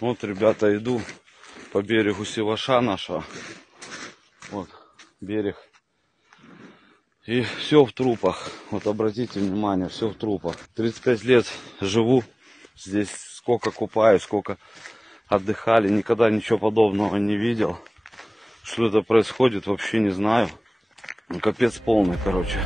Вот, ребята, иду по берегу Севаша нашего. Вот берег. И все в трупах. Вот обратите внимание, все в трупах. 35 лет живу здесь, сколько купаюсь, сколько отдыхали. Никогда ничего подобного не видел. Что это происходит, вообще не знаю. Капец полный, короче.